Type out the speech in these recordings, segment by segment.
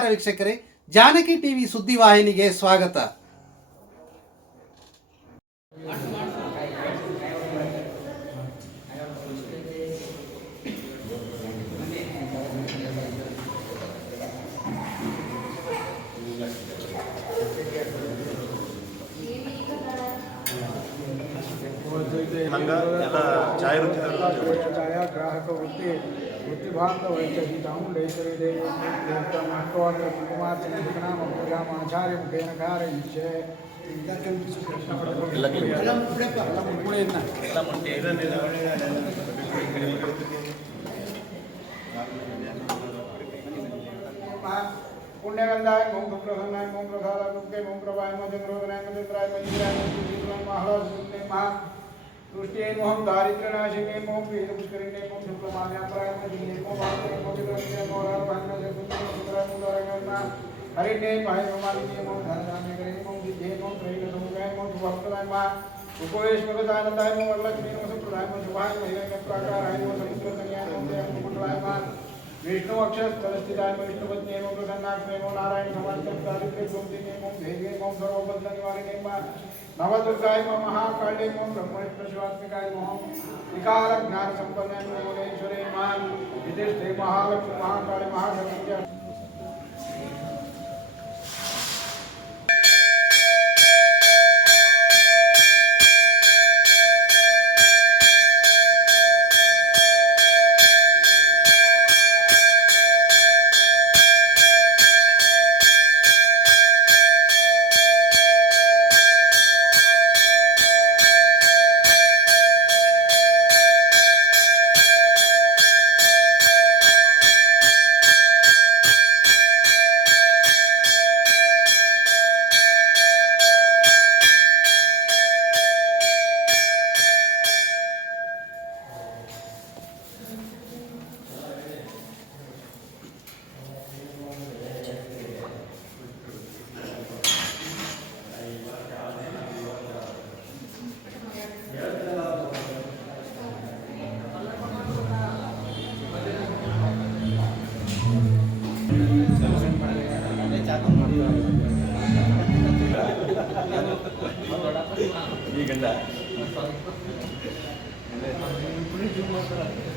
ನಮಸ್ಕಾರ ವೀಕ್ಷಕರೇ ಜಾನಕಿ ಟಿವಿ ಸುದ್ದಿವಾಹಿನಿಗೆ ಸ್ವಾಗತ ಹಂಗ ಎಲ್ಲ ಛಾಯಾರುಚಿದ ಛಾಯಾಗ್ರಾಹಕ ವೃತ್ತಿ ವೃತ್ತಿ ಬಾಂಧವೈತ್ಯ ಶ್ರೀ ಚಾಮುಂಡೇಶ್ವರಿ ದೇವಿ ದೇವತಾ ಮುಖವಾದ್ರ ಕುಮಾರ್ಜನ ಮುಖ ಆಚಾರ್ಯ ಮುಖೇನ ಕಾರಯಿಸೆ ಪುಣ್ಯಗಂಧಾಯ ಓಂ ಪ್ರಸನ್ನಾಯ ಓಂ ಪ್ರಸಾದಾಯ ಓಂ ಪ್ರಭಾಯ ಮೋದಿ ಪ್ರಭಾಯ ಮಹಾ मजंद्रोदनाय मजंद्राय मजिंद्राय मजिंद्राय महाराज महा तुष्टे मोहम दारिद्र्यनाशिने मोम वेद पुष्करिणे मोम शुक्लमान्यापराय मजिने मोम वाक्ये मोम विक्रमे मोरार भाग्य से सुंदर सुंदर मुदारगणना हरिणे पाय मालिने मोम धनधान्य करे मोम विद्ये मोम त्रैल समुदाय मोम भक्तदाय विष्णु अक्षर सरस्थिताय विष्णुपद नियमों प्रसन्नाक्ष नियमों नारायण नवाचार्य गोमती नियमों धैर्य ओम सर्वबंध निवारिणी नवदुर्गाय महाकाले ओम ब्रह्मेश्वरात्मिकाय ओम विकार ज्ञान संपन्न ओम ईश्वरे महान विदेश महालक्ष्मी, महाकाले महासत्य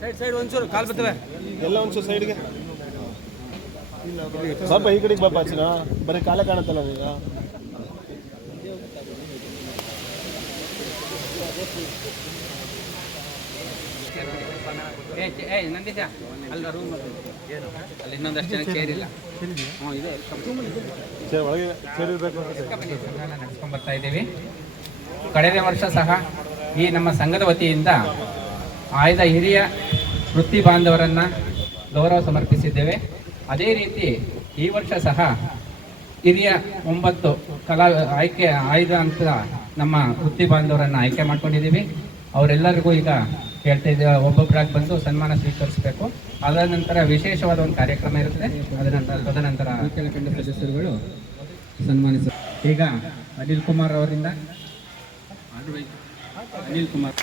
ಸೈಡ್ ಸೈಡ್ ಒಂಚೂರು ಕಾಲ್ ಬರ್ತವೆ. ಎಲ್ಲ ಒಂಚೂರು ಸೈಡ್ಗೆ. ಸ್ವಲ್ಪ ಈ ಕಡೆಗೆ ಬಾಪ ಚಿನ್ನ ಬರೀ ಕಾಲ ಕಾಣುತ್ತಲ್ಲ ಈಗ ಏ ಅಲ್ಲ ರೂಮ್ ಅಲ್ಲಿ? ಇನ್ನೊಂದಷ್ಟು ಜನ ಚೇರ್ ಇಲ್ಲ. ಹ್ಞೂ ಇದೆ. ಸರಿ, ಒಳಗೆ ಸೇರಿರ್ಬೇಕು ನಡೆಸ್ಕೊಂಡ್ ಬರ್ತಾ ಇದ್ದೀವಿ. ಕಳೆದ ವರ್ಷ ಸಹ ಈ ನಮ್ಮ ಸಂಘದ ವತಿಯಿಂದ ಆಯ್ದ ಹಿರಿಯ ವೃತ್ತಿ ಬಾಂಧವರನ್ನು ಗೌರವ ಸಮರ್ಪಿಸಿದ್ದೇವೆ. ಅದೇ ರೀತಿ ಈ ವರ್ಷ ಸಹ ಹಿರಿಯ ಒಂಬತ್ತು ಕಲಾ ಆಯ್ಕೆ ಆಯ್ದ ಅಂತ ನಮ್ಮ ವೃತ್ತಿ ಬಾಂಧವರನ್ನು ಆಯ್ಕೆ ಮಾಡ್ಕೊಂಡಿದ್ದೀವಿ. ಅವರೆಲ್ಲರಿಗೂ ಈಗ ಹೇಳ್ತಾ ಇದ್ದೀವಿ ಒಬ್ಬೊಬ್ಬರಾಗಿ ಬಂದು ಸನ್ಮಾನ ಸ್ವೀಕರಿಸಬೇಕು. ಅದರ ನಂತರ ವಿಶೇಷವಾದ ಒಂದು ಕಾರ್ಯಕ್ರಮ ಇರುತ್ತೆ. ಅದನಂತರ ತದನಂತರ ಸದಸ್ಯರುಗಳು ಸನ್ಮಾನಿಸ ಈಗ ಅನಿಲ್ ಕುಮಾರ್ ಅವರಿಂದ ಅನಿಲ್ ಕುಮಾರ್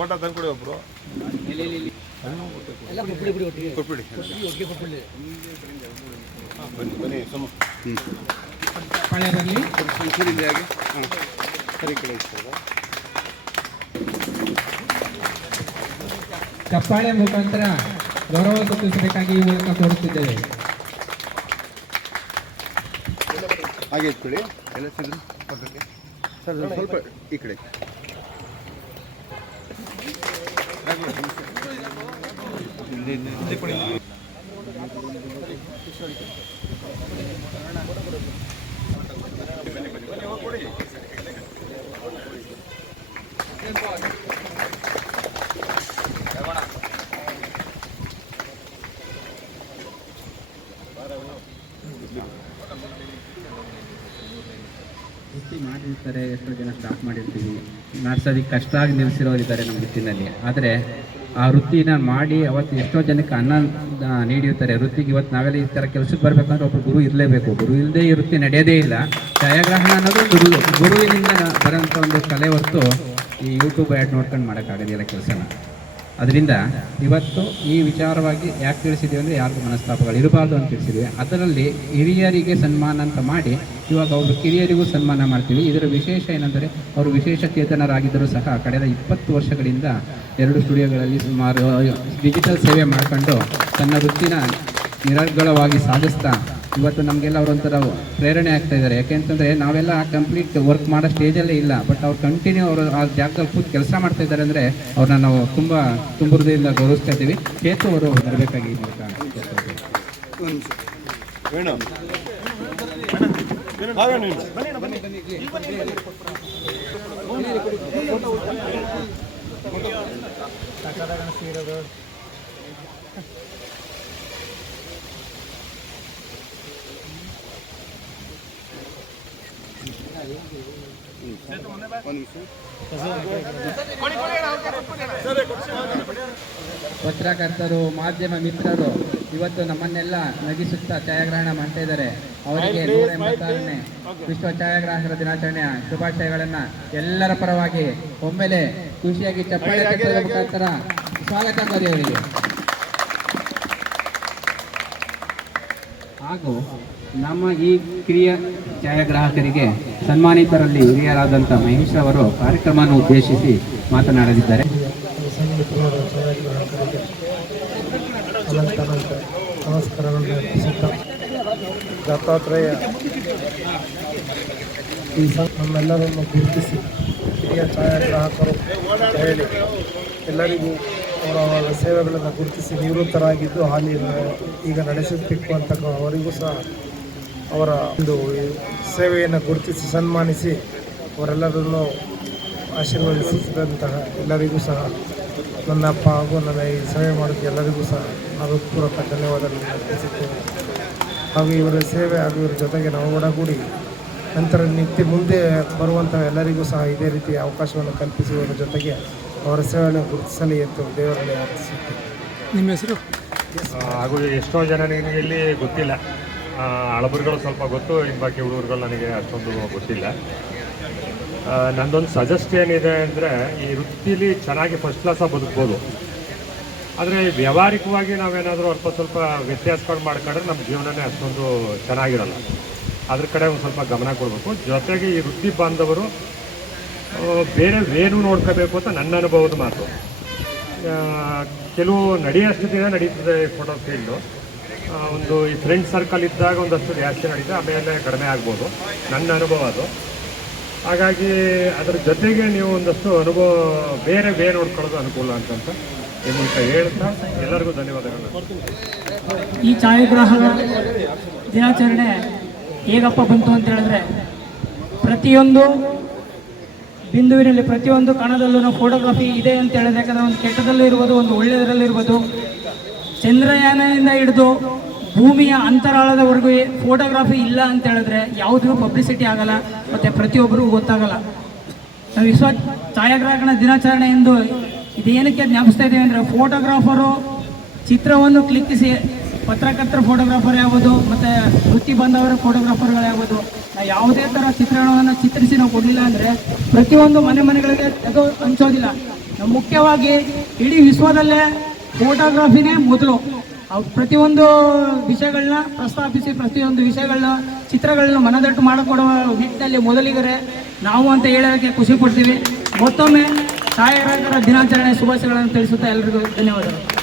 ಫೋಟೋ ತಂದ್ಕೊಡಿ ಒಬ್ರು. ಕೊಟ್ಬಿಡಿ ಹಾ, ಬನ್ನಿ ಬನ್ನಿ ಸರಿ ಕಡೆ ಚಪ್ಪಾಳೆ ಮುಖಾಂತರ ಗೌರವ ಸೂಚಿಸಬೇಕಾಗಿ ಈ ಮೂಲಕ ಕೋರುತ್ತಿದ್ದೇವೆ ಹಾಗೆ ಇಟ್ಕೊಳ್ಳಿ. ಎಲ್ಲ ಸಿಗ್ರಿ ಪಕ್ಕಕ್ಕೆ. ಸರ್ ಸ್ವಲ್ಪ ಈ ಕಡೆ. ಮಾಡಿರ್ತಾರೆ ಎಷ್ಟೋ ಜನ ಸ್ಟಾಪ್ ಮಾಡಿರ್ತೀವಿ. ಮಾಡ್ಸೋದಕ್ಕೆ ಕಷ್ಟ ಆಗಿ ನಿಲ್ಲಿಸಿರೋರಿದ್ದಾರೆ ನಮ್ಮ ವೃತ್ತಿನಲ್ಲಿ ಆದರೆ ಆ ವೃತ್ತಿನ ಮಾಡಿ ಅವತ್ತು ಎಷ್ಟೋ ಜನಕ್ಕೆ ಅನ್ನ ನೀಡಿರ್ತಾರೆ. ವೃತ್ತಿಗೆ ಇವತ್ತು ನಾವೆಲ್ಲ ಈ ಥರ ಕೆಲಸಕ್ಕೆ ಬರಬೇಕಂದ್ರೆ ಒಬ್ಬರು ಗುರು ಇರಲೇಬೇಕು. ಗುರು ಇಲ್ಲದೆ ಈ ವೃತ್ತಿ ನಡೆಯೋದೇ ಇಲ್ಲ. ಛಾಯಾಗ್ರಹಣ ಅನ್ನೋದು ಗುರು, ಗುರುವಿನಿಂದ ಬರೋಂಥ ಒಂದು ಕಲೆ ಹೊರತು ಈ ಯೂಟ್ಯೂಬ್ ಆ್ಯಡ್ ನೋಡ್ಕೊಂಡು ಮಾಡೋಕ್ಕಾಗೋದಿಲ್ಲ ಕೆಲಸನ. ಅದರಿಂದ ಇವತ್ತು ಈ ವಿಚಾರವಾಗಿ ಯಾಕೆ ತಿಳಿಸಿದ್ದೀವಿ ಅಂದರೆ ಯಾರಿಗೂ ಮನಸ್ತಾಪಗಳು ಇರಬಾರ್ದು ಅಂತ ತಿಳಿಸಿದ್ವಿ. ಅದರಲ್ಲಿ ಹಿರಿಯರಿಗೆ ಸನ್ಮಾನ ಅಂತ ಮಾಡಿ ಇವಾಗ ಅವರು ಕಿರಿಯರಿಗೂ ಸನ್ಮಾನ ಮಾಡ್ತೀವಿ. ಇದರ ವಿಶೇಷ ಏನಂದರೆ ಅವರು ವಿಶೇಷ ಚೇತನರಾಗಿದ್ದರೂ ಸಹ ಕಳೆದ ಇಪ್ಪತ್ತು ವರ್ಷಗಳಿಂದ ಎರಡು ಸ್ಟುಡಿಯೋಗಳಲ್ಲಿ ಸುಮಾರು ಡಿಜಿಟಲ್ ಸೇವೆ ಮಾಡ್ಕೊಂಡು ತನ್ನ ವೃತ್ತಿನ ನಿರರ್ಗಳವಾಗಿ ಸಾಗಿಸ್ತಾ ಇವತ್ತು ನಮಗೆಲ್ಲ ಅವರೊಂಥರ ಪ್ರೇರಣೆ ಆಗ್ತಾ ಇದ್ದಾರೆ. ಯಾಕೆಂತಂದರೆ ನಾವೆಲ್ಲ ಕಂಪ್ಲೀಟ್ ವರ್ಕ್ ಮಾಡೋ ಸ್ಟೇಜಲ್ಲೇ ಇಲ್ಲ. ಬಟ್ ಅವ್ರು ಕಂಟಿನ್ಯೂ ಅವರು ಆ ಜಾಗದಲ್ಲಿ ಕೂತು ಕೆಲಸ ಮಾಡ್ತಾ ಇದ್ದಾರೆ ಅಂದರೆ ಅವ್ರನ್ನ ನಾವು ತುಂಬ ತುಂಬ ಗೌರವಿಸ್ತಾ ಇದ್ದೀವಿ. ಕೇತು ಅವರು ಬರಬೇಕಾಗಿ ಪತ್ರಕರ್ತರು, ಮಾಧ್ಯಮ ಮಿತ್ರರು, ಇವತ್ತು ನಮ್ಮನ್ನೆಲ್ಲ ನಗಿಸುತ್ತಾ ಛಾಯಾಗ್ರಹಣ ಮಾಡ್ತಾ ಇದ್ದಾರೆ. ಅವರಿಗೆ ನೂರ ಎಂಬತ್ತಾರನೇ ವಿಶ್ವ ಛಾಯಾಗ್ರಾಹಕರ ದಿನಾಚರಣೆಯ ಶುಭಾಶಯಗಳನ್ನ ಎಲ್ಲರ ಪರವಾಗಿ ಒಮ್ಮೆಲೆ ಖುಷಿಯಾಗಿ ಚಪ್ಪಾಳೆ ಮುಖಾಂತರ ಸ್ವಾಗತ ಮಾಡಿ ಹಾಗೂ ನಮ್ಮ ಈ ಕಿರಿಯ ಛಾಯಾಗ್ರಾಹಕರಿಗೆ ಸನ್ಮಾನಿತರಲ್ಲಿ ಹಿರಿಯರಾದಂಥ ಮಹೇಶ್ ಅವರು ಕಾರ್ಯಕ್ರಮವನ್ನು ಉದ್ದೇಶಿಸಿ ಮಾತನಾಡಲಿದ್ದಾರೆ. ದತ್ತಾತ್ರೇಯ ನಮ್ಮೆಲ್ಲರನ್ನು ಗುರುತಿಸಿ ಹಿರಿಯ ಛಾಯಾಗ್ರಾಹಕರು ಹೇಳಿ ಎಲ್ಲರಿಗೂ ಅವರ ಸೇವೆಗಳನ್ನು ಗುರುತಿಸಿ ನಿವೃತ್ತರಾಗಿದ್ದು ಹಾಲಿ ಈಗ ನಡೆಸುತ್ತಿರುವಂಥ ಅವರಿಗೂ ಸಹ ಅವರ ಒಂದು ಸೇವೆಯನ್ನು ಗುರುತಿಸಿ ಸನ್ಮಾನಿಸಿ ಅವರೆಲ್ಲರನ್ನು ಆಶೀರ್ವದಿಸಿದಂತಹ ಎಲ್ಲರಿಗೂ ಸಹ ನನ್ನ ಅಪ್ಪ ಹಾಗೂ ನನ್ನ ಈ ಸೇವೆ ಮಾಡಿದ ಎಲ್ಲರಿಗೂ ಸಹ ನಾನು ಪೂರ್ವಕ ಧನ್ಯವಾದಗಳನ್ನು ಅರ್ಪಿಸುತ್ತೇವೆ ಹಾಗೂ ಇವರ ಸೇವೆ ಹಾಗೂ ಇವರ ಜೊತೆಗೆ ನಾವು ಒಡಗೂಡಿ ನಂತರ ನಿತ್ಯ ಮುಂದೆ ಬರುವಂತಹ ಎಲ್ಲರಿಗೂ ಸಹ ಇದೇ ರೀತಿಯ ಅವಕಾಶವನ್ನು ಕಲ್ಪಿಸುವುದರ ಜೊತೆಗೆ ಅವರ ಸೇವೆಯನ್ನು ಗುರುತಿಸಲಿ ಎಂದು ದೇವರಲ್ಲಿ ಅರ್ಥಿಸುತ್ತೇನೆ ನಿಮ್ಮ ಹೆಸರು? ಹಾಗೂ ಎಷ್ಟೋ ಜನ ಇಲ್ಲಿ ಗೊತ್ತಿಲ್ಲ. ಹಳಬರುಗಳು ಸ್ವಲ್ಪ ಗೊತ್ತು ಇನ್ನು ಬಾಕಿ ಹುಡುಗರುಗಳು ನನಗೆ ಅಷ್ಟೊಂದು ಗೊತ್ತಿಲ್ಲ. ನಂದೊಂದು ಸಜೆಸ್ಟ್ ಏನಿದೆ ಅಂದರೆ, ಈ ವೃತ್ತಿಲಿ ಚೆನ್ನಾಗಿ ಫಸ್ಟ್ ಕ್ಲಾಸಾಗಿ ಬದುಕ್ಬೋದು. ಆದರೆ ವ್ಯಾವಹಾರಿಕವಾಗಿ ನಾವೇನಾದರೂ ಅಲ್ಪ ಸ್ವಲ್ಪ ವ್ಯತ್ಯಾಸಗಳು ಮಾಡ್ಕೊಂಡ್ರೆ ನಮ್ಮ ಜೀವನನೇ ಅಷ್ಟೊಂದು ಚೆನ್ನಾಗಿರಲ್ಲ. ಅದ್ರ ಕಡೆ ಒಂದು ಸ್ವಲ್ಪ ಗಮನ ಕೊಡಬೇಕು. ಜೊತೆಗೆ ಈ ವೃತ್ತಿ ಬಾಂಧವರು ಬೇರೆ ವೇನು ನೋಡ್ಕೋಬೇಕು ಅಂತ ನನ್ನ ಅನುಭವದ ಮಾತು. ಕೆಲವು ನಡೆಯೋ ದಿನ ನಡೀತದೆ ಫೋಟೋ ಫೀಲ್ಡು ಒಂದು ಈ ಫ್ರೆಂಡ್ ಸರ್ಕಲ್ ಇದ್ದಾಗ ಒಂದಷ್ಟು ಜಾಸ್ತಿ ನಡೀತದೆ ಆಮೇಲೆ ಕಡಿಮೆ ಆಗ್ಬೋದು. ನನ್ನ ಅನುಭವ ಅದು. ಹಾಗಾಗಿ ಅದರ ಜೊತೆಗೆ ನೀವು ಒಂದಷ್ಟು ಅನುಭವ, ಬೇರೆ ಬೇರೆ ನೋಡ್ಕೊಳ್ಳೋದು ಅನುಕೂಲ ಅಂತಂತ ಈ ಮೂಲಕ ಹೇಳ್ತಾ ಎಲ್ಲರಿಗೂ ಧನ್ಯವಾದಗಳು. ಈ ಛಾಯಾಗ್ರಾಹಕ ದಿನಾಚರಣೆ ಹೇಗಪ್ಪ ಬಂತು ಅಂತ ಹೇಳಿದ್ರೆ, ಪ್ರತಿಯೊಂದು ಬಿಂದುವಿನಲ್ಲಿ ಪ್ರತಿಯೊಂದು ಕಣದಲ್ಲೂ ಫೋಟೋಗ್ರಫಿ ಇದೆ ಅಂತ ಹೇಳಿದ್ರೆ, ಯಾಕಂದರೆ ಒಂದು ಕೆಟ್ಟದಲ್ಲೂ ಇರ್ಬೋದು, ಒಂದು ಒಳ್ಳೆಯದರಲ್ಲಿರ್ಬೋದು ಚಂದ್ರಯಾನದಿಂದ ಹಿಡಿದು ಭೂಮಿಯ ಅಂತರಾಳದವರೆಗೂ ಫೋಟೋಗ್ರಾಫಿ ಇಲ್ಲ ಅಂತ ಹೇಳಿದ್ರೆ ಯಾವುದೂ ಪಬ್ಲಿಸಿಟಿ ಆಗಲ್ಲ, ಮತ್ತು ಪ್ರತಿಯೊಬ್ಬರಿಗೂ ಗೊತ್ತಾಗಲ್ಲ. ನಾವು ವಿಶ್ವ ಛಾಯಾಗ್ರಾಹಕನ ದಿನಾಚರಣೆ ಎಂದು ಇದೇನಕ್ಕೆ ಜ್ಞಾಪಿಸ್ತಾ ಇದ್ದೇವೆ ಅಂದರೆ ಫೋಟೋಗ್ರಾಫರು ಚಿತ್ರವನ್ನು ಕ್ಲಿಕ್ಕಿಸಿ, ಪತ್ರಕರ್ತರ ಫೋಟೋಗ್ರಾಫರ್ ಯಾವುದು, ಮತ್ತು ವೃತ್ತಿ ಬಂದವರ ಫೋಟೋಗ್ರಾಫರ್ಗಳು ಯಾವುದು ನಾವು ಯಾವುದೇ ಥರ ಚಿತ್ರಣವನ್ನು ಚಿತ್ರಿಸಿ ನಾವು ಕೊಡಲಿಲ್ಲ ಅಂದರೆ ಪ್ರತಿಯೊಂದು ಮನೆ ಮನೆಗಳಿಗೆ ತೆಗೆದು ಹಂಚೋದಿಲ್ಲ. ನಾವು ಮುಖ್ಯವಾಗಿ ಇಡೀ ವಿಶ್ವದಲ್ಲೇ ಫೋಟೋಗ್ರಫಿನೇ ಮೊದಲು. ಪ್ರತಿಯೊಂದು ವಿಷಯಗಳನ್ನ ಪ್ರಸ್ತಾಪಿಸಿ, ಪ್ರತಿಯೊಂದು ವಿಷಯಗಳನ್ನ ಚಿತ್ರಗಳನ್ನ ಮನದಟ್ಟು ಮಾಡಿಕೊಡುವ ನಿಟ್ಟಿನಲ್ಲಿ ಮೊದಲಿಗರೆ ನಾವು ಅಂತ ಹೇಳೋದಕ್ಕೆ ಖುಷಿ ಪಡ್ತೀವಿ. ಮತ್ತೊಮ್ಮೆ ಛಾಯಾಗ್ರಾಹಕರ ದಿನಾಚರಣೆ ಶುಭಾಶಯಗಳನ್ನು ತಿಳಿಸುತ್ತಾ ಎಲ್ಲರಿಗೂ ಧನ್ಯವಾದಗಳು.